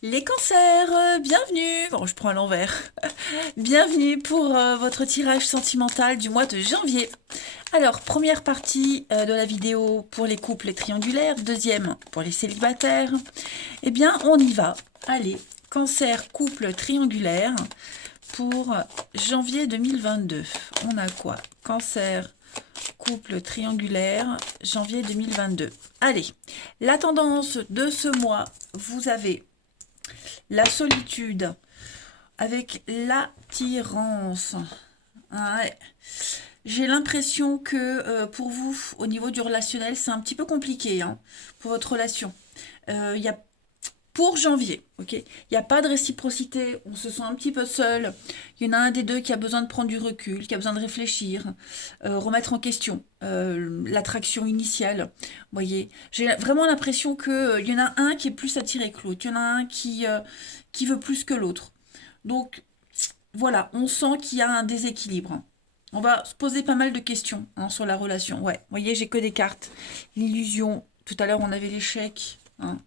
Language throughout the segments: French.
Les cancers, bienvenue. Bon, je prends à l'envers. Bienvenue pour votre tirage sentimental du mois de janvier. Alors, première partie de la vidéo pour les couples triangulaires, deuxième pour les célibataires. Eh bien, on y va. Allez, cancer, couple triangulaire pour janvier 2022. On a quoi? Cancer, couple triangulaire, janvier 2022. Allez, la tendance de ce mois, vous avez la solitude avec l'attirance. Ouais. J'ai l'impression que pour vous, au niveau du relationnel, c'est un petit peu compliqué hein, pour votre relation. Il y a pour janvier, ok. Il n'y a pas de réciprocité, on se sent un petit peu seul. Il y en a un des deux qui a besoin de prendre du recul, qui a besoin de réfléchir, remettre en question l'attraction initiale. Vous voyez, j'ai vraiment l'impression que il y en a un qui est plus attiré que l'autre, il y en a un qui veut plus que l'autre. Donc voilà, on sent qu'il y a un déséquilibre. On va se poser pas mal de questions hein, sur la relation. Ouais, vous voyez, j'ai que des cartes. L'illusion, tout à l'heure on avait l'échec. Hein.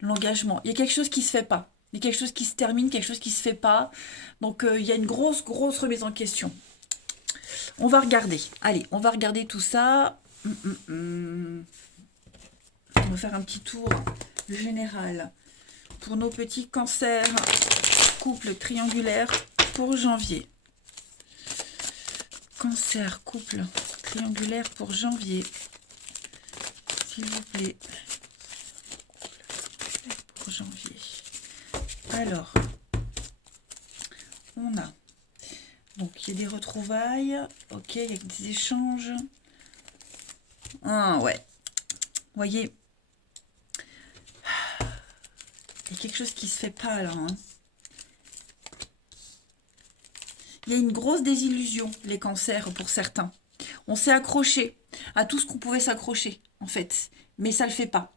L'engagement. Il y a quelque chose qui se fait pas. Il y a quelque chose qui se termine, quelque chose qui se fait pas. Donc il y a une grosse, grosse remise en question. On va regarder. Allez, on va regarder tout ça. On va faire un petit tour général pour nos petits cancers, couple triangulaire pour janvier. Cancer, couple triangulaire pour janvier. S'il vous plaît. Pour janvier. Alors, on a donc il y a des retrouvailles, ok, il y a des échanges. Ah ouais, vous voyez, il y a quelque chose qui se fait pas là. Hein. Il y a une grosse désillusion, les cancers pour certains. On s'est accroché à tout ce qu'on pouvait s'accrocher, en fait, mais ça le fait pas.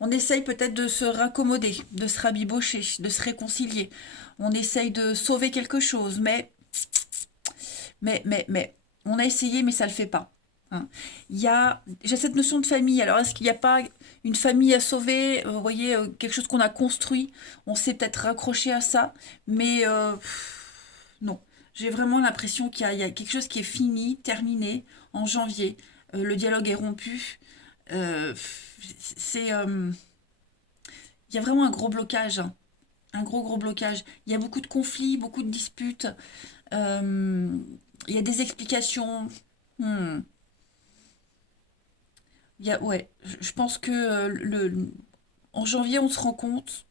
On essaye peut-être de se raccommoder, de se rabibocher, de se réconcilier. On essaye de sauver quelque chose, mais, on a essayé, mais ça le fait pas. Hein. J'ai cette notion de famille. Alors, est-ce qu'il n'y a pas une famille à sauver? Vous voyez, quelque chose qu'on a construit. On s'est peut-être raccroché à ça, mais non. J'ai vraiment l'impression qu'il y a quelque chose qui est fini, terminé en janvier. Le dialogue est rompu. Euh, il y a vraiment un gros blocage, hein. Un gros gros blocage. Il y a beaucoup de conflits, beaucoup de disputes. Euh, il y a des explications. Hmm. Ouais, je pense que en janvier, on se rend compte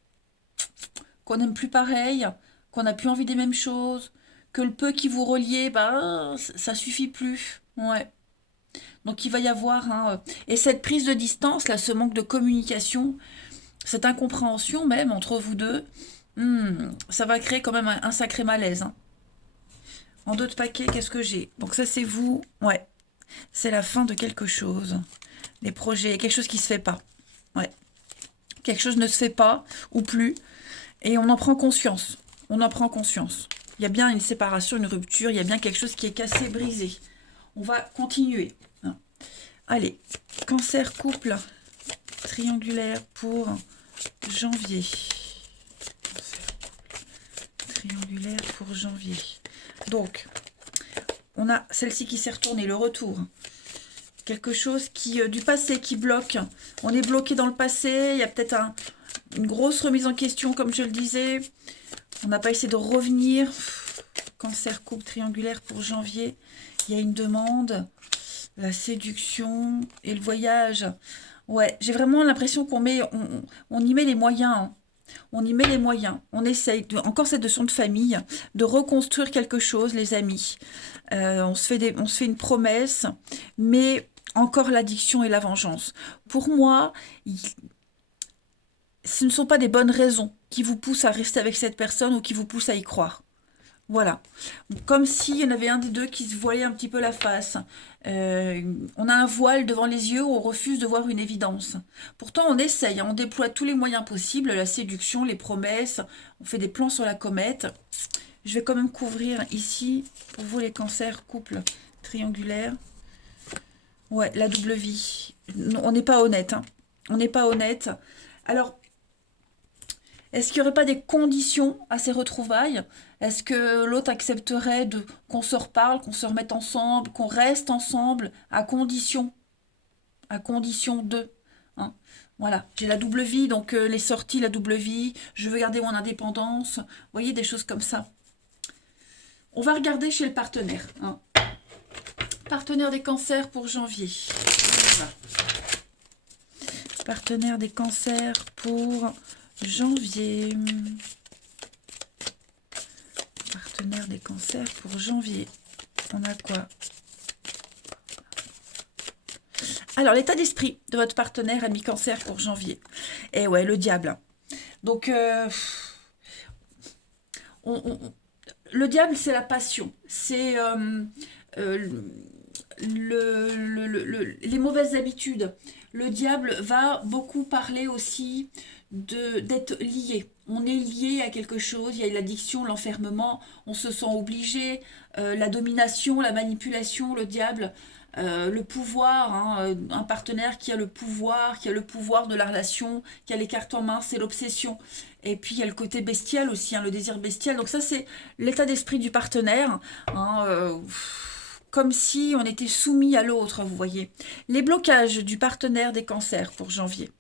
qu'on n'aime plus pareil, qu'on n'a plus envie des mêmes choses, que le peu qui vous reliait, bah, ça suffit plus. Ouais. Donc il va y avoir et cette prise de distance, là, ce manque de communication, cette incompréhension même entre vous deux, ça va créer quand même un sacré malaise. Hein. En d'autres paquets, qu'est-ce que j'ai? Donc ça, c'est vous. Ouais. C'est la fin de quelque chose. Les projets, quelque chose qui se fait pas. Ouais. Quelque chose ne se fait pas ou plus. Et on en prend conscience. On en prend conscience. Il y a bien une séparation, une rupture. Il y a bien quelque chose qui est cassé, brisé. On va continuer. Hein. Allez. Cancer, couple, triangulaire pour janvier. Triangulaire pour janvier. Donc, on a celle-ci qui s'est retournée, le retour. Quelque chose du passé qui bloque. On est bloqué dans le passé. Il y a peut-être une grosse remise en question, comme je le disais. On n'a pas essayé de revenir. Cancer, couple triangulaire pour janvier. Il y a une demande. La séduction et le voyage. Ouais, j'ai vraiment l'impression on y met les moyens. Hein. On y met les moyens. On essaye, encore cette notion de famille, de reconstruire quelque chose, les amis. On se fait une promesse, mais encore l'addiction et la vengeance. Pour moi, ce ne sont pas des bonnes raisons qui vous poussent à rester avec cette personne ou qui vous poussent à y croire. Voilà. Comme s'il y en avait un des deux qui se voilait un petit peu la face. On a un voile devant les yeux où on refuse de voir une évidence. Pourtant, on essaye, hein, on déploie tous les moyens possibles, la séduction, les promesses, on fait des plans sur la comète. Je vais quand même couvrir ici, pour vous les cancers, couple triangulaire. Ouais, la double vie. On n'est pas honnête. Hein. On n'est pas honnête. Alors, Est-ce qu'il n'y aurait pas des conditions à ces retrouvailles? Est-ce que l'autre accepterait de qu'on se reparle, qu'on se remette ensemble, qu'on reste ensemble, à condition de, hein. Voilà, j'ai la double vie, donc les sorties, la double vie, je veux garder mon indépendance, vous voyez, des choses comme ça. On va regarder chez le partenaire, hein. Partenaire des cancers pour janvier. Voilà. Partenaire des cancers pour janvier. Partenaire des cancers pour janvier. On a quoi? Alors, l'état d'esprit de votre partenaire ami cancer pour janvier. Et ouais, le diable. Donc, le diable, c'est la passion. C'est euh, les mauvaises habitudes. Le diable va beaucoup parler aussi d'être lié. On est lié à quelque chose, il y a l'addiction, l'enfermement, on se sent obligé, la domination, la manipulation, le diable, le pouvoir, hein, un partenaire qui a le pouvoir de la relation, qui a les cartes en main, c'est l'obsession. Et puis il y a le côté bestial aussi, hein, le désir bestial. Donc ça c'est l'état d'esprit du partenaire, hein, comme si on était soumis à l'autre, vous voyez. Les blocages du partenaire des cancers pour janvier.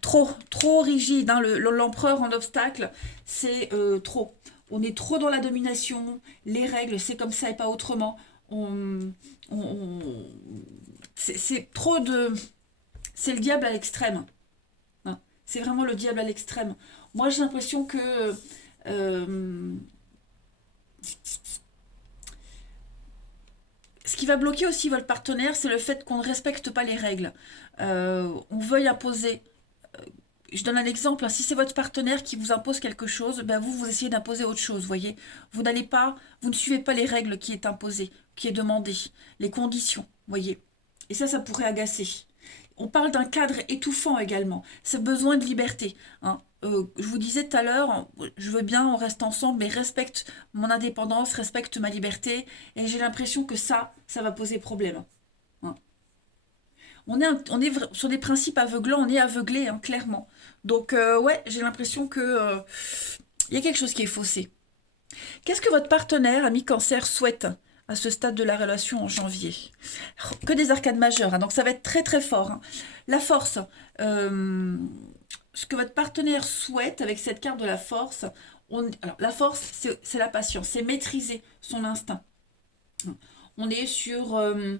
Trop rigide, hein, l'empereur en obstacle, c'est trop. On est trop dans la domination, les règles, c'est comme ça et pas autrement. On- c'est trop de... C'est le diable à l'extrême, hein. C'est vraiment le diable à l'extrême. Moi, j'ai l'impression que... euh, ce qui va bloquer aussi votre partenaire, c'est le fait qu'on ne respecte pas les règles. On veuille imposer. Je donne un exemple, hein. Si c'est votre partenaire qui vous impose quelque chose, ben vous essayez d'imposer autre chose, voyez. Vous ne suivez pas les règles qui est imposées, qui est demandées, les conditions, voyez. Et ça pourrait agacer. On parle d'un cadre étouffant également. C'est besoin de liberté, hein. Je vous disais tout à l'heure, je veux bien, on reste ensemble, mais respecte mon indépendance, respecte ma liberté. Et j'ai l'impression que ça va poser problème, hein. On est sur des principes aveuglants, on est aveuglé, hein, clairement. Donc, ouais, j'ai l'impression que il y a quelque chose qui est faussé. Qu'est-ce que votre partenaire, ami cancer, souhaite à ce stade de la relation en janvier? Que des arcades majeures, hein, donc ça va être très très fort, hein. La force, euh, ce que votre partenaire souhaite avec cette carte de la force, alors la force, c'est la patience, c'est maîtriser son instinct. On est sur... euh,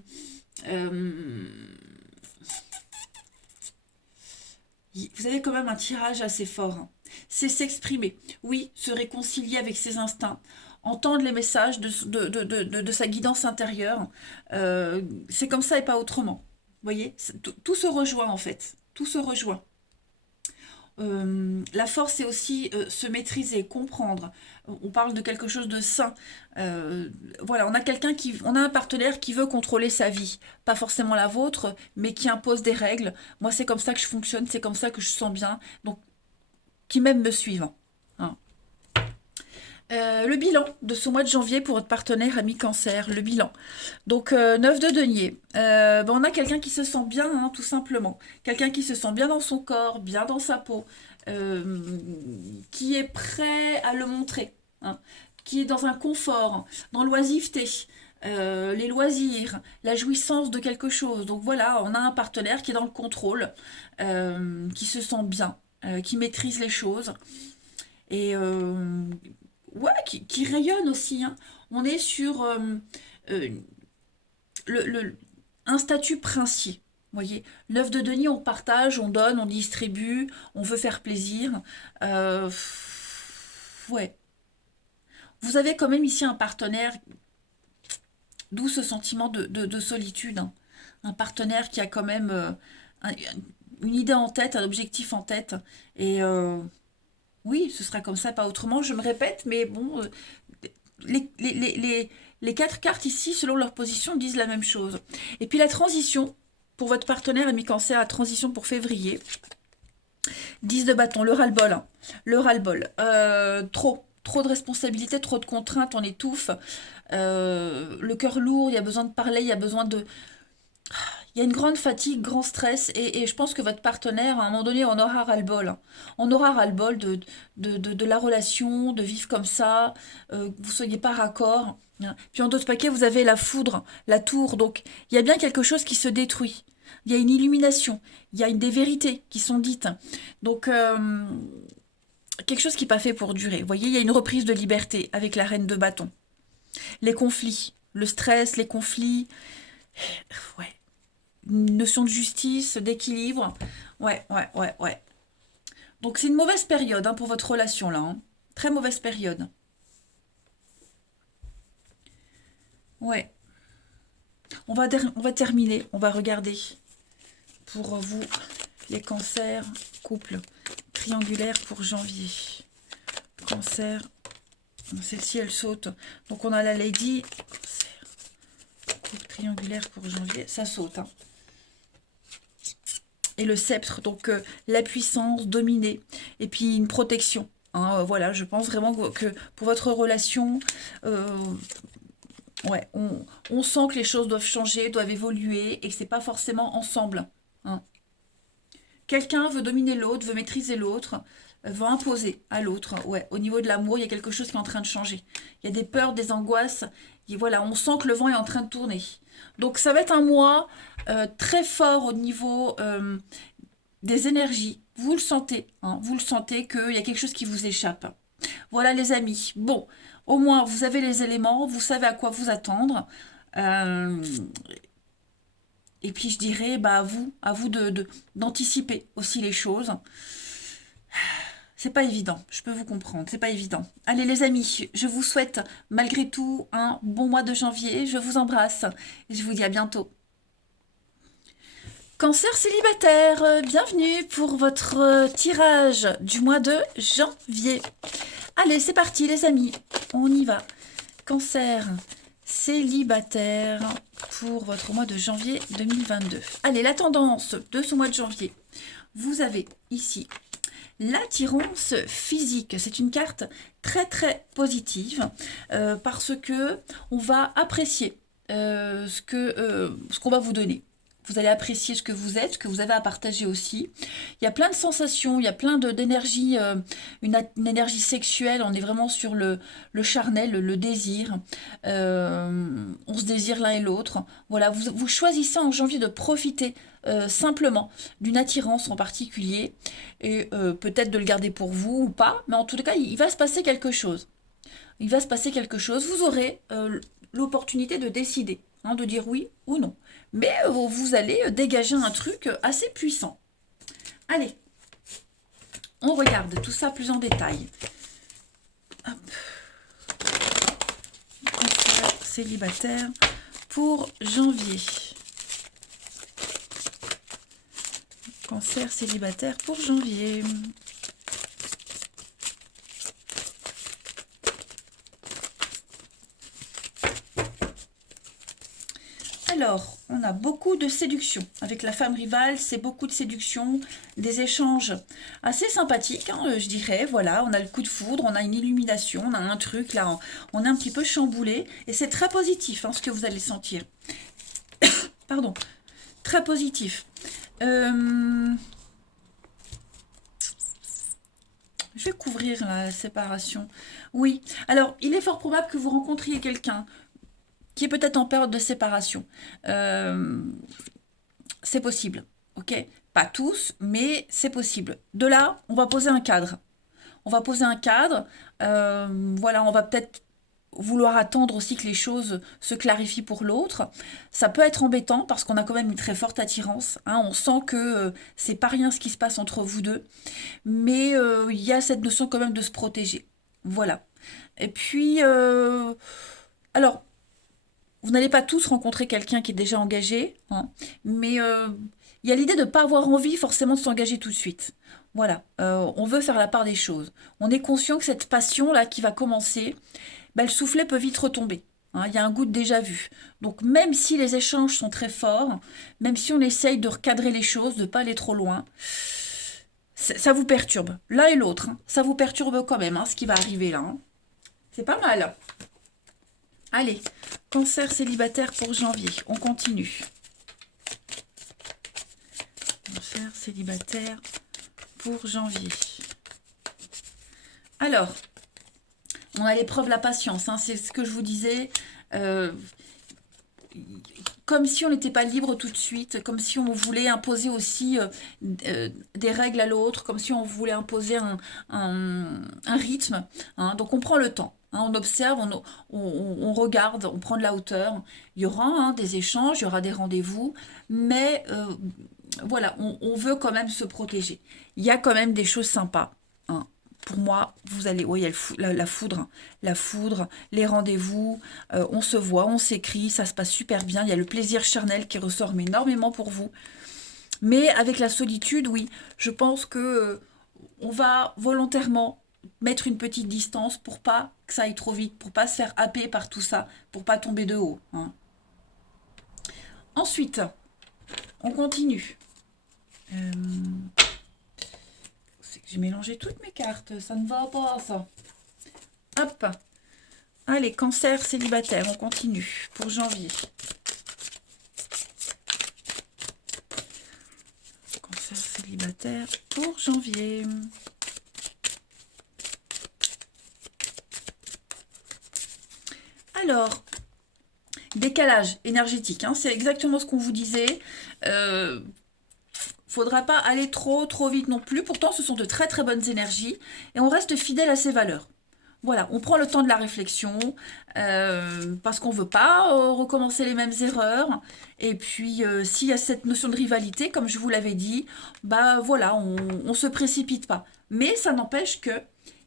vous avez quand même un tirage assez fort, hein. C'est s'exprimer, oui, se réconcilier avec ses instincts, entendre les messages de sa guidance intérieure. C'est comme ça et pas autrement. Vous voyez, tout se rejoint en fait, tout se rejoint. La force, c'est aussi se maîtriser, comprendre. On parle de quelque chose de sain. Voilà, on a un partenaire qui veut contrôler sa vie, pas forcément la vôtre, mais qui impose des règles. Moi, c'est comme ça que je fonctionne, c'est comme ça que je sens bien. Donc, qui même me suivent, hein. Le bilan de ce mois de janvier pour votre partenaire ami cancer, le bilan. Donc, 9 de denier. Ben, on a quelqu'un qui se sent bien, hein, tout simplement. Quelqu'un qui se sent bien dans son corps, bien dans sa peau, euh, qui est prêt à le montrer, hein, qui est dans un confort, dans l'oisiveté, les loisirs, la jouissance de quelque chose. Donc voilà, on a un partenaire qui est dans le contrôle, qui se sent bien, qui maîtrise les choses. Et ouais, qui rayonne aussi, hein. On est sur euh, le, le- un statut princier. Vous voyez, l'œuf de Denis, on partage, on donne, on distribue, on veut faire plaisir. Ouais. Vous avez quand même ici un partenaire, d'où ce sentiment de solitude, hein. Un partenaire qui a quand même un- une idée en tête, un objectif en tête. Et oui, ce sera comme ça, pas autrement. Je me répète, mais bon, les quatre cartes ici, selon leur position, disent la même chose. Et puis la transition, pour votre partenaire ami cancer, la transition pour février. 10 de bâton, le ras-le-bol, hein. Le ras-le-bol. Trop de responsabilités, trop de contraintes, on étouffe. Le cœur lourd, il y a besoin de parler, Il y a une grande fatigue, grand stress, et je pense que votre partenaire, à un moment donné, on aura ras-le-bol, hein. On aura ras-le-bol de la relation, de vivre comme ça, que vous soyez pas raccord, hein. Puis en d'autres paquets, vous avez la foudre, la tour, donc il y a bien quelque chose qui se détruit. Il y a une illumination, il y a des vérités qui sont dites. Donc, quelque chose qui n'est pas fait pour durer. Vous voyez, il y a une reprise de liberté avec la reine de bâton. Les conflits, le stress, les conflits, ouais. Une notion de justice, d'équilibre. Ouais, ouais, ouais, ouais. Donc c'est une mauvaise période hein, pour votre relation là, hein. Très mauvaise période. Ouais. On va terminer. On va regarder pour vous les cancers, couple triangulaire pour janvier. Cancer. Celle-ci, elle saute. Donc on a la Lady. Cancer. Couple triangulaire pour janvier. Ça saute, hein. Et le sceptre, donc la puissance, dominer, et puis une protection, hein, voilà, je pense vraiment que pour votre relation, ouais, on sent que les choses doivent changer, doivent évoluer, et que c'est pas forcément ensemble, hein. Quelqu'un veut dominer l'autre, veut maîtriser l'autre, veut imposer à l'autre, ouais. Au niveau de l'amour, il y a quelque chose qui est en train de changer. Il y a des peurs, des angoisses, et voilà, on sent que le vent est en train de tourner. Donc ça va être un mois très fort au niveau des énergies. Vous le sentez, hein, vous le sentez qu'il y a quelque chose qui vous échappe. Voilà les amis. Bon, au moins vous avez les éléments, vous savez à quoi vous attendre. Euh, et puis je dirais, bah à vous d'anticiper aussi les choses. C'est pas évident, je peux vous comprendre, c'est pas évident. Allez les amis, je vous souhaite malgré tout un bon mois de janvier. Je vous embrasse et je vous dis à bientôt. Cancer célibataire, bienvenue pour votre tirage du mois de janvier. Allez, c'est parti les amis, on y va. Cancer célibataire pour votre mois de janvier 2022. Allez, la tendance de ce mois de janvier. Vous avez ici l'attirance physique. C'est une carte très très positive parce que on va apprécier ce qu'on va vous donner. Vous allez apprécier ce que vous êtes, ce que vous avez à partager aussi. Il y a plein de sensations, il y a plein d'énergie, une énergie sexuelle. On est vraiment sur le charnel, le désir. On se désire l'un et l'autre. Voilà, vous choisissez en janvier de profiter simplement d'une attirance en particulier et peut-être de le garder pour vous ou pas. Mais en tout cas, il va se passer quelque chose. Il va se passer quelque chose. Vous aurez l'opportunité de décider, hein, de dire oui ou non. Mais vous allez dégager un truc assez puissant. Allez, on regarde tout ça plus en détail. Hop. Cancer célibataire pour janvier. Cancer célibataire pour janvier. Alors, on a beaucoup de séduction. Avec la femme rivale, c'est beaucoup de séduction, des échanges assez sympathiques, hein, je dirais. Voilà, on a le coup de foudre, on a une illumination, on a un truc, là, on est un petit peu chamboulé. Et c'est très positif, hein, ce que vous allez sentir. Pardon, très positif. Je vais couvrir la séparation. Oui, alors, il est fort probable que vous rencontriez quelqu'un qui est peut-être en période de séparation. C'est possible, ok? Pas tous, mais c'est possible. De là, on va poser un cadre. On va poser un cadre. Voilà, on va peut-être vouloir attendre aussi que les choses se clarifient pour l'autre. Ça peut être embêtant parce qu'on a quand même une très forte attirance, hein. On sent que c'est pas rien ce qui se passe entre vous deux, mais il y a cette notion quand même de se protéger. Voilà. Et puis, alors, vous n'allez pas tous rencontrer quelqu'un qui est déjà engagé, hein, mais il y a l'idée de ne pas avoir envie forcément de s'engager tout de suite. Voilà, on veut faire la part des choses. On est conscient que cette passion-là qui va commencer, ben, le soufflet peut vite retomber, hein. Il y a un goût de déjà vu. Donc même si les échanges sont très forts, même si on essaye de recadrer les choses, de ne pas aller trop loin, ça vous perturbe. L'un et l'autre, hein. Ça vous perturbe quand même, hein, ce qui va arriver là, hein. C'est pas mal. Allez, cancer célibataire pour janvier. On continue. Cancer célibataire pour janvier. Alors, on a l'épreuve, la patience, hein, c'est ce que je vous disais. Comme si on n'était pas libre tout de suite, comme si on voulait imposer aussi des règles à l'autre, comme si on voulait imposer un rythme. Hein. Donc on prend le temps, hein, on observe, on regarde, on prend de la hauteur. Il y aura hein, des échanges, il y aura des rendez-vous, mais voilà, on veut quand même se protéger. Il y a quand même des choses sympas. Hein. Pour moi, vous allez, oui, il y a la foudre, hein. La foudre, les rendez-vous, on se voit, on s'écrit, ça se passe super bien. Il y a le plaisir charnel qui ressort mais énormément pour vous. Mais avec la solitude, oui, je pense que on va volontairement mettre une petite distance pour pas que ça aille trop vite, pour pas se faire happer par tout ça, pour pas tomber de haut. Hein. Ensuite, on continue. J'ai mélangé toutes mes cartes, ça ne va pas ça. Hop. Allez, cancer célibataire, on continue pour janvier. Cancer célibataire pour janvier. Alors, décalage énergétique, hein, c'est exactement ce qu'on vous disait. Faudra pas aller trop vite non plus. Pourtant, ce sont de très très bonnes énergies et on reste fidèle à ses valeurs. Voilà, on prend le temps de la réflexion parce qu'on ne veut pas recommencer les mêmes erreurs. Et puis, s'il y a cette notion de rivalité, comme je vous l'avais dit, bah voilà, on ne se précipite pas. Mais ça n'empêche que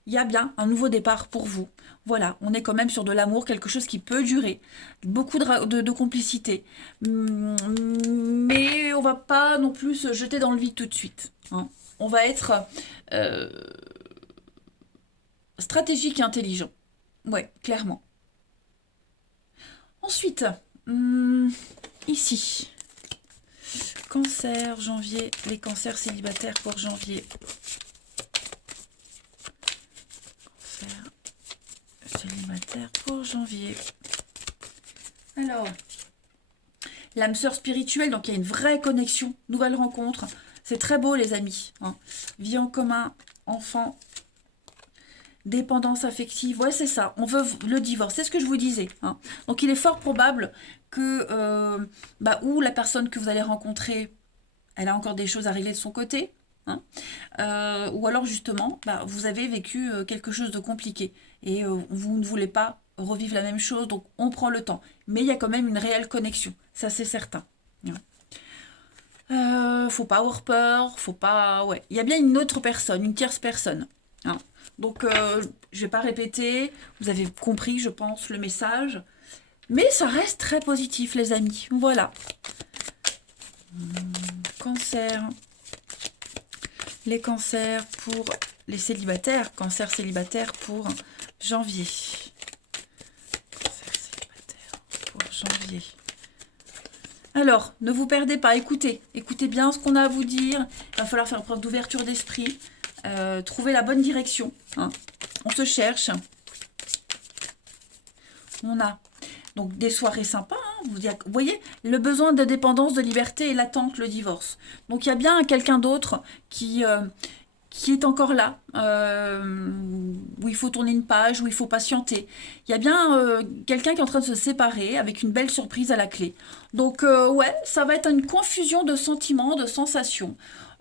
il y a bien un nouveau départ pour vous. Voilà, on est quand même sur de l'amour, quelque chose qui peut durer, beaucoup de complicité. Mais on va pas non plus se jeter dans le vide tout de suite. Hein. On va être stratégique et intelligent. Ouais, clairement. Ensuite, ici, cancer, janvier, les cancers célibataires pour janvier. Célibataire pour janvier. Alors, l'âme sœur spirituelle, donc il y a une vraie connexion, nouvelle rencontre. C'est très beau les amis. Hein. Vie en commun, enfant, dépendance affective. Ouais, c'est ça. On veut le divorce. C'est ce que je vous disais. Hein. Donc il est fort probable que ou la personne que vous allez rencontrer, elle a encore des choses à régler de son côté. Hein. Ou alors justement, vous avez vécu quelque chose de compliqué et vous ne voulez pas revivre la même chose, donc on prend le temps. Mais il y a quand même une réelle connexion, ça c'est certain. Faut pas avoir peur, faut pas... Ouais, il y a bien une autre personne, une tierce personne. Hein. Donc je vais pas répéter, vous avez compris je pense le message. Mais ça reste très positif les amis, voilà. Cancer... Les cancers pour les célibataires. Cancer célibataire pour janvier. Cancer célibataire pour janvier. Alors, ne vous perdez pas. Écoutez bien ce qu'on a à vous dire. Il va falloir faire preuve d'ouverture d'esprit. Trouver la bonne direction. Hein. On se cherche. On a donc des soirées sympas. Hein. Vous voyez, le besoin de dépendance, de liberté et l'attente, le divorce. Donc il y a bien quelqu'un d'autre qui est encore là, où il faut tourner une page, où il faut patienter. Il y a bien quelqu'un qui est en train de se séparer avec une belle surprise à la clé. Donc ouais, ça va être une confusion de sentiments, de sensations.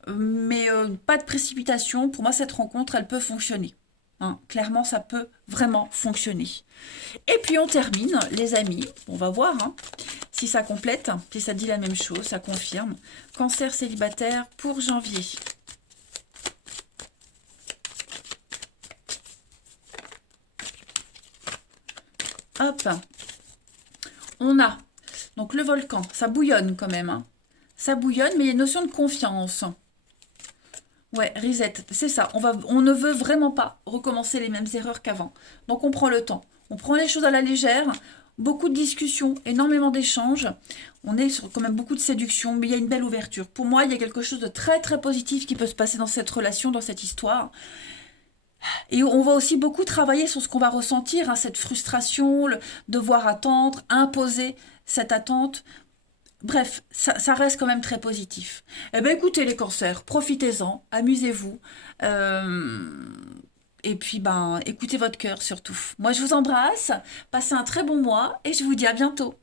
Mais pas de précipitation. Pour moi, cette rencontre, elle peut fonctionner. Hein, clairement, ça peut vraiment fonctionner. Et puis on termine, les amis. On va voir hein, si ça complète, si ça dit la même chose, ça confirme. Cancer célibataire pour janvier. Hop. On a donc le volcan. Ça bouillonne quand même. Hein. Ça bouillonne, mais il y a une notion de confiance. Ouais, reset, c'est ça. On ne veut vraiment pas recommencer les mêmes erreurs qu'avant. Donc on prend le temps. On prend les choses à la légère. Beaucoup de discussions, énormément d'échanges. On est sur quand même beaucoup de séduction, mais il y a une belle ouverture. Pour moi, il y a quelque chose de très très positif qui peut se passer dans cette relation, dans cette histoire. Et on va aussi beaucoup travailler sur ce qu'on va ressentir, hein, cette frustration, le devoir attendre, imposer cette attente. Bref, ça reste quand même très positif. Eh ben écoutez les cancers, profitez-en, amusez-vous. euh, et puis ben écoutez votre cœur surtout. Moi je vous embrasse, passez un très bon mois et je vous dis à bientôt.